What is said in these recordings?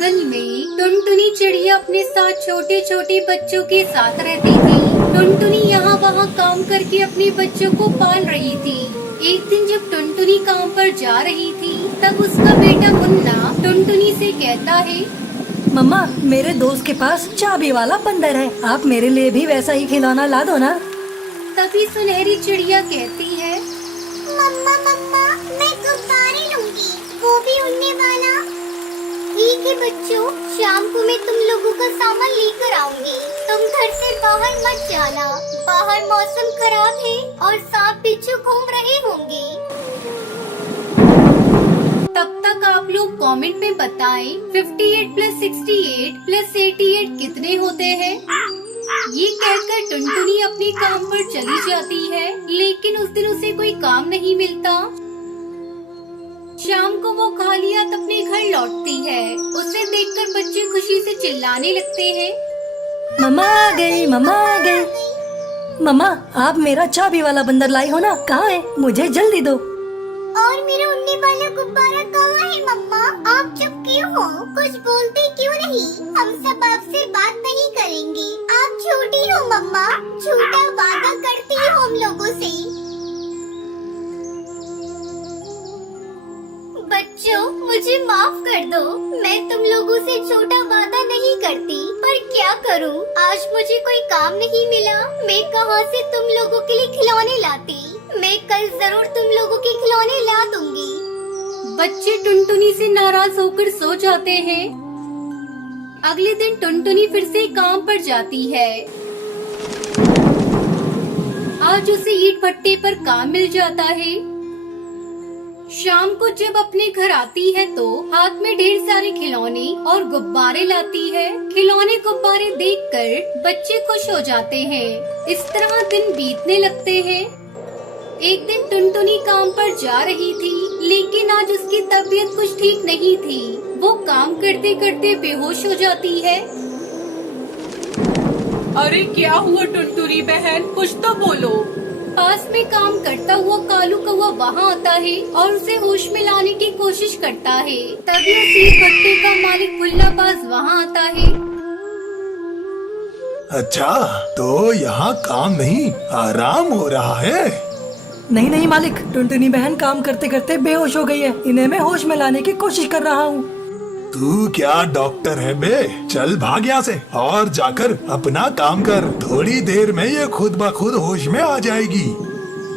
जंगल में टुनटुनी चिड़िया अपने साथ छोटे छोटे बच्चों के साथ रहती थी। टुनटुनी यहाँ वहाँ काम करके अपने बच्चों को पाल रही थी। एक दिन जब टुनटुनी काम पर जा रही थी तब उसका बेटा मुन्ना टुनटुनी से कहता है, मम्मा, मेरे दोस्त के पास चाबी वाला बंदर है, आप मेरे लिए भी वैसा ही खिलौना ला दो ना। तभी सुनहरी चिड़िया कहती है, मम्मा मम्मा, मैं गुब्बारे लूंगी, वो भी उड़ने वाला। ठीक है बच्चों, शाम को मैं तुम लोगों का सामान लेकर आऊंगी। तुम घर से बाहर मत जाना, बाहर मौसम खराब है और सांप बिच्छू घूम रहे होंगे। तब तक आप लोग कमेंट में बताएं 58 + 68 + 88 कितने होते हैं। ये कहकर टुनटुनी अपने काम पर चली जाती है, लेकिन उस दिन उसे कोई काम नहीं मिलता। शाम को वो खाली हाथ अपने घर लौटती है। उसे देखकर बच्चे खुशी से चिल्लाने लगते हैं, मम्मा आ गई, मम्मा आ गई। मम्मा, आप मेरा चाबी वाला बंदर लाई हो ना, कहाँ है? मुझे जल्दी दो। और मेरा उड़ने वाला गुब्बारा कहाँ है मम्मा? आप चुप क्यों हो? कुछ बोलते क्यों नहीं? हम सब आपसे बात नहीं करेंगे। आप छोटी हो मम्मा, झूठा वादा करती हो हम लोगों से। बच्चों, मुझे माफ कर दो, मैं तुम लोगों से छोटा वादा नहीं करती, पर क्या करूं? आज मुझे कोई काम नहीं मिला। मैं कहां से तुम लोगों के लिए खिलौने लाती? मैं कल जरूर तुम लोगों के खिलौने ला दूंगी। बच्चे टुनटुनी से नाराज होकर सो जाते हैं। अगले दिन टुनटुनी फिर से काम पर जाती है। आज उसे ईंट भट्टे पर काम मिल जाता है। शाम को जब अपने घर आती है तो हाथ में ढेर सारे खिलौने और गुब्बारे लाती है। खिलौने गुब्बारे देखकर बच्चे खुश हो जाते हैं। इस तरह दिन बीतने लगते हैं। एक दिन टुनटुनी काम पर जा रही थी, लेकिन आज उसकी तबीयत कुछ ठीक नहीं थी। वो काम करते करते बेहोश हो जाती है। अरे क्या हुआ टुनटुनी बहन, कुछ तो बोलो। पास में काम करता हुआ कालू कौवा वहाँ आता है और उसे होश में लाने की कोशिश करता है। तभी उसी भट्टे का मालिक भुल्लाबाज वहाँ आता है। अच्छा, तो यहाँ काम नहीं आराम हो रहा है। नहीं नहीं मालिक, टुनटुनी बहन काम करते करते बेहोश हो गई है। इन्हें मैं होश में लाने की कोशिश कर रहा हूँ। तू क्या डॉक्टर है बे? चल भाग यहाँ से और जाकर अपना काम कर। थोड़ी देर में ये खुद ब खुद होश में आ जाएगी।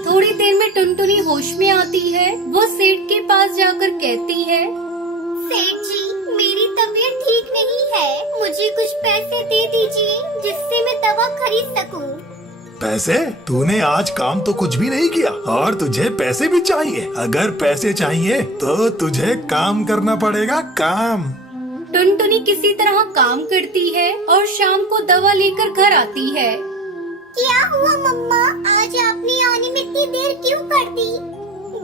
थोड़ी देर में टुनटुनी होश में आती है। वो सेठ के पास जाकर कहती है, सेठ जी, मेरी तबीयत ठीक नहीं है, मुझे कुछ पैसे दे दीजिए जिससे मैं दवा खरीद सकूं। पैसे? तूने आज काम तो कुछ भी नहीं किया और तुझे पैसे भी चाहिए। अगर पैसे चाहिए तो तुझे काम करना पड़ेगा, काम। टुनटुनी किसी तरह काम करती है और शाम को दवा लेकर घर आती है। क्या हुआ मम्मा, आज आपने आने में इतनी देर क्यों कर दी?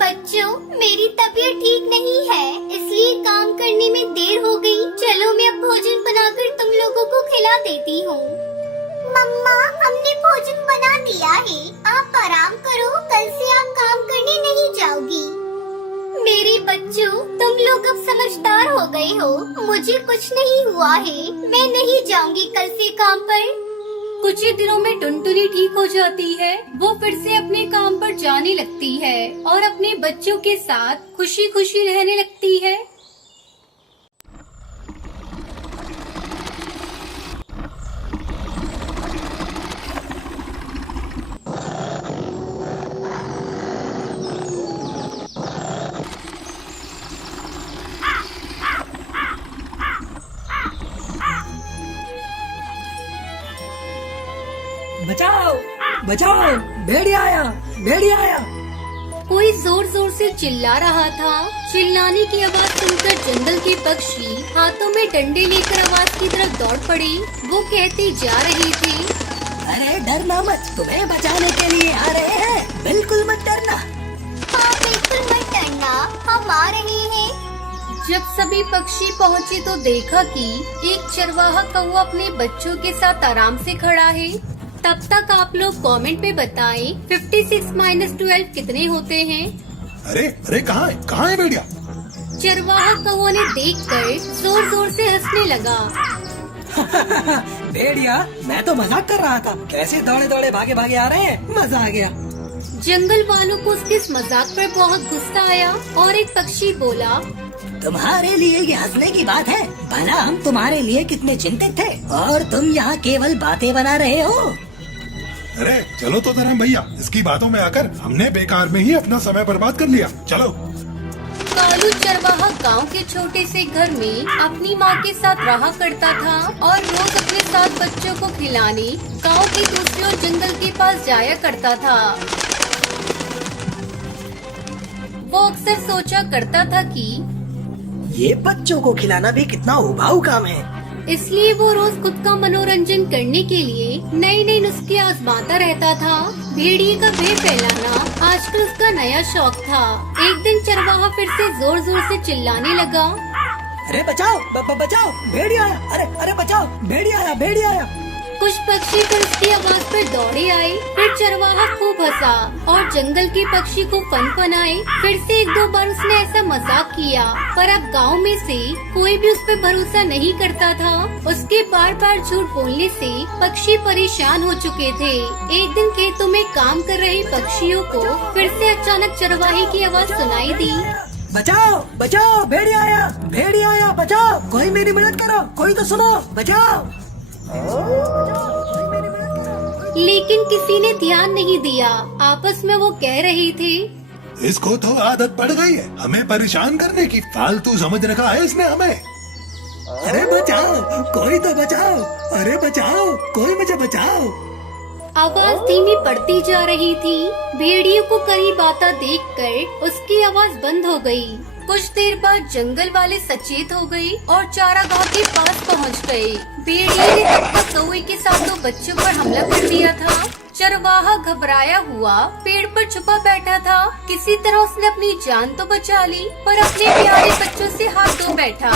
बच्चों, मेरी तबीयत ठीक नहीं है, इसलिए काम करने में देर हो गई। चलो मैं अब भोजन बनाकर तुम लोगों को खिला देती हूँ। मम्मा, हमने भोजन बना दिया है, आप आराम करो, कल से आप काम करने नहीं जाओगी। मेरे बच्चों, तुम लोग अब समझदार हो गए हो, मुझे कुछ नहीं हुआ है, मैं नहीं जाऊंगी कल से काम पर। कुछ ही दिनों में टुनटुनी ठीक हो जाती है। वो फिर से अपने काम पर जाने लगती है और अपने बच्चों के साथ खुशी खुशी रहने लगती है। बचाओ बचाओ, भेड़िया आया, भेड़िया आया। कोई जोर जोर से चिल्ला रहा था। चिल्लाने की आवाज सुनकर जंगल के पक्षी हाथों में डंडे लेकर आवाज की तरफ दौड़ पड़े। वो कहते जा रहे थे, अरे डरना मत, तुम्हें बचाने के लिए आ रहे हैं, बिल्कुल मत डरना। हाँ, बिल्कुल मत डरना, हम आ रहे हैं। जब सभी पक्षी पहुँचे तो देखा कि एक चरवाहा कौवा अपने बच्चों के साथ आराम से खड़ा है। तब तक आप लोग कमेंट में बताएं 56 - 12 कितने होते हैं। अरे अरे, कहाँ है भेड़िया? चरवाहा कौवा ने देखकर जोर जोर से हंसने लगा। भेड़िया, मैं तो मजाक कर रहा था। कैसे दौड़े दौड़े भागे भागे आ रहे हैं, मजा आ गया। जंगल वालों को उसके इस मजाक पर बहुत गुस्सा आया और एक पक्षी बोला, तुम्हारे लिए ये हंसने की बात है। भला हम तुम्हारे लिए कितने चिंतित थे और तुम यहाँ केवल बातें बना रहे हो। अरे चलो तो धर्म भैया, इसकी बातों में आकर हमने बेकार में ही अपना समय बर्बाद कर लिया। चलो। कालू चरवाहा गांव के छोटे से घर में अपनी माँ के साथ रहा करता था और रोज अपने साथ बच्चों को खिलाने गांव की दूसरी ओर जंगल के पास जाया करता था। वो अक्सर सोचा करता था कि ये बच्चों को खिलाना भी कितना उबाऊ काम है। इसलिए वो रोज खुद का मनोरंजन करने के लिए नए नए नुस्खे आजमाता रहता था। भेड़िए का भय फैलाना आजकल उसका नया शौक था। एक दिन चरवाहा फिर से जोर जोर से चिल्लाने लगा, अरे बचाओ, बचाओ, भेड़िया आया। अरे बचाओ, भेड़िया आया, भेड़िया आया। कुछ पक्षी फिर उसकी आवाज पर दौड़े आए। फिर चरवाहा खूब हंसा और जंगल के पक्षी को फनफनाए। फिर से एक दो बार उसने ऐसा मजाक किया, पर अब गांव में से कोई भी उस पर भरोसा नहीं करता था। उसके बार बार झूठ बोलने से पक्षी परेशान हो चुके थे। एक दिन खेतों में काम कर रहे पक्षियों को फिर से अचानक चरवाहे की आवाज सुनाई दी, बचाओ, बचाओ, भेड़िया आया, बचाओ, कोई मेरी मदद करो, कोई तो सुनो, बचाओ। लेकिन किसी ने ध्यान नहीं दिया। आपस में वो कह रहे थे, इसको तो आदत पड़ गई है हमें परेशान करने की। फालतू समझ रखा है इसने हमें। अरे बचाओ, कोई तो बचाओ, अरे बचाओ, कोई मुझे बचाओ। आवाज धीमी पड़ती जा रही थी। भेड़ियों को करीब आता देखकर उसकी आवाज बंद हो गई। कुछ देर बाद जंगल वाले सचेत हो गए और चारागाह के पास पहुंच गए। भेड़िए ने तब तक कौवे के साथ दो बच्चों पर हमला कर दिया था। चरवाहा घबराया हुआ पेड़ पर छुपा बैठा था। किसी तरह उसने अपनी जान तो बचा ली, पर अपने प्यारे बच्चों से हाथ धो बैठा।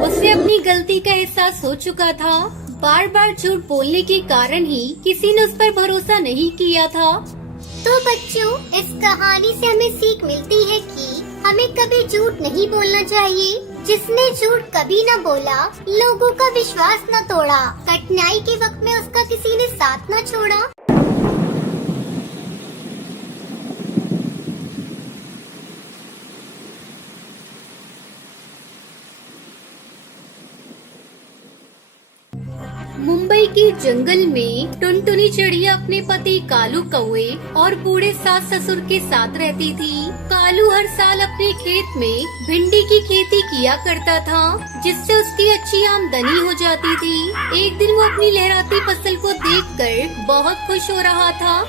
उसे अपनी गलती का एहसास हो चुका था। बार बार झूठ बोलने के कारण ही किसी ने उस पर भरोसा नहीं किया था। तो बच्चों, इस कहानी से हमें सीख मिलती है कि हमें कभी झूठ नहीं बोलना चाहिए। जिसने झूठ कभी न बोला, लोगों का विश्वास न तोड़ा, कठिनाई के वक्त में उसका किसी ने साथ न छोड़ा। मुंबई के जंगल में टुनटुनी चिड़िया अपने पति कालू कौवे और बूढ़े सास ससुर के साथ रहती थी। कालू हर साल अपने खेत में भिंडी की खेती किया करता था, जिससे उसकी अच्छी आमदनी हो जाती थी। एक दिन वो अपनी लहराती फसल को देखकर बहुत खुश हो रहा था।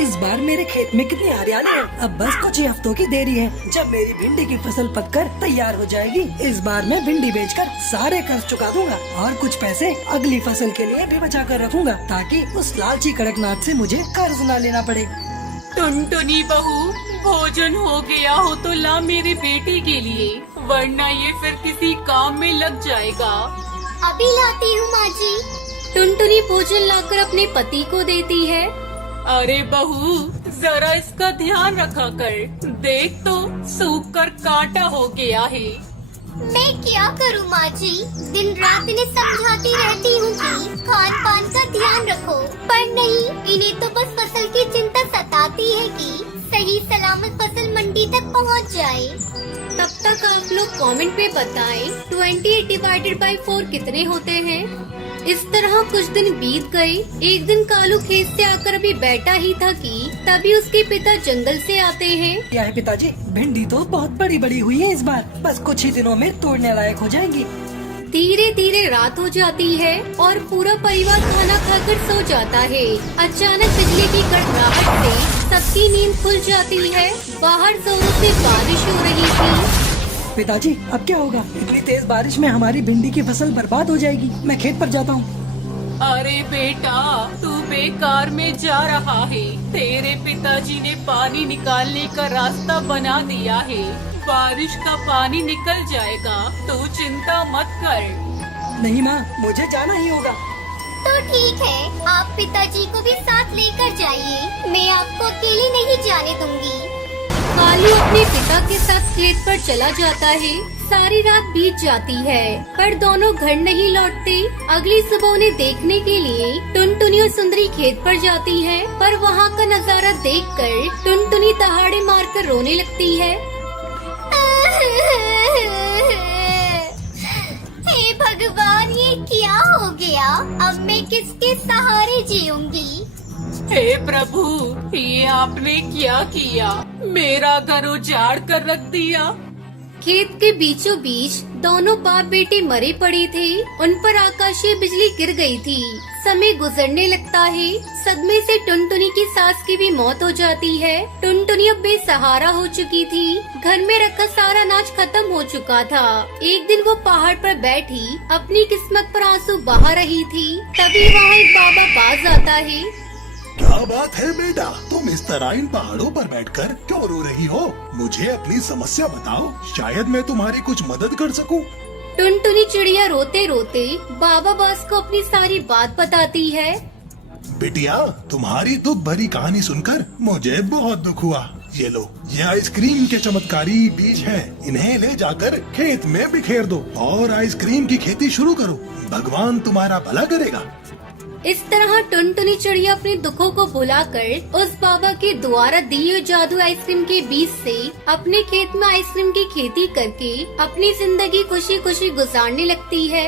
इस बार मेरे खेत में कितनी हरियाली है। अब बस कुछ ही हफ्तों की देरी है जब मेरी भिंडी की फसल पककर तैयार हो जाएगी। इस बार मैं भिंडी बेचकर सारे कर्ज चुका दूंगा और कुछ पैसे अगली फसल के लिए भी बचा कर रखूंगा, ताकि उस लालची कड़कनाथ से मुझे कर्ज न लेना पड़े। टुनटुनी बहू, भोजन हो गया हो तो ला मेरे बेटे के लिए, वरना ये फिर किसी काम में लग जाएगा। अभी लाती हूँ माँ जी। टुनटुनी भोजन लाकर अपने पति को देती है। अरे बहू, जरा इसका ध्यान रखा कर। देख तो सूख कर कांटा हो गया है। मैं क्या करूँ माँ जी, दिन रात इन्हें समझाती रहती हूँ कि खान पान का ध्यान रखो, पर नहीं, इन्हें तो बस फसल की चिंता सताती है कि सही सलामत फसल मंडी तक पहुँच जाए। तब तक आप लोग कमेंट में बताएं 28 डिवाइडेड बाई 4 कितने होते हैं। इस तरह कुछ दिन बीत गए। एक दिन कालू खेत से आकर अभी बैठा ही था कि तभी उसके पिता जंगल से आते हैं। क्या है पिताजी, भिंडी तो बहुत बड़ी बड़ी हुई है इस बार, बस कुछ ही दिनों में तोड़ने लायक हो जाएंगी। धीरे धीरे रात हो जाती है और पूरा परिवार खाना खाकर सो जाता है। अचानक बिजली की कड़कड़ाहट से सबकी नींद खुल जाती है। बाहर जोरों से बारिश हो रही थी। पिताजी, अब क्या होगा? इतनी तेज बारिश में हमारी भिंडी की फसल बर्बाद हो जाएगी। मैं खेत पर जाता हूँ। अरे बेटा, तू बेकार में जा रहा है। तेरे पिताजी ने पानी निकालने का रास्ता बना दिया है। बारिश का पानी निकल जाएगा, तू चिंता मत कर। नहीं माँ, मुझे जाना ही होगा। तो ठीक है, आप पिताजी को भी साथ लेकर जाइए। मैं आपको अकेले नहीं जाने दूंगी। लालू अपने पिता के साथ खेत पर चला जाता है। सारी रात बीत जाती है पर दोनों घर नहीं लौटते। अगली सुबह उन्हें देखने के लिए टुनटुनी और सुंदरी खेत पर जाती हैं, पर वहाँ का नजारा देखकर टुनटुनी दहाड़े मारकर रोने लगती है। हे भगवान, ये क्या हो गया? अब मैं किसके सहारे जीऊंगी? हे प्रभु, ये आपने क्या किया? मेरा घर उजाड़ कर रख दिया। खेत के बीचों बीच दोनों बाप बेटे मरे पड़े थे। उन पर आकाशीय बिजली गिर गई थी। समय गुजरने लगता है। सदमे से टुनटुनी की सास की भी मौत हो जाती है। टुनटुनी अब बेसहारा हो चुकी थी। घर में रखा सारा अनाज खत्म हो चुका था। एक दिन वो पहाड़ पर बैठी अपनी किस्मत पर आंसू बहा रही थी। तभी वहाँ एक बाबा बाज आता है। क्या बात है बेटा, तुम इस तरह इन पहाड़ों पर बैठकर क्यों रो रही हो? मुझे अपनी समस्या बताओ, शायद मैं तुम्हारी कुछ मदद कर सकूं। टुनटुनी चिड़िया रोते रोते बाबा बास को अपनी सारी बात बताती है। बिटिया, तुम्हारी दुख भरी कहानी सुनकर मुझे बहुत दुख हुआ। ये लो, ये आइसक्रीम के चमत्कारी बीज हैं। इन्हें ले जाकर खेत में बिखेर दो और आइसक्रीम की खेती शुरू करो। भगवान तुम्हारा भला करेगा। इस तरह टुनटुनी चिड़िया अपने दुखों को भुलाकर उस बाबा के द्वारा दिए हुए जादू आइसक्रीम के बीज से अपने खेत में आइसक्रीम की खेती करके अपनी जिंदगी खुशी खुशी गुजारने लगती है।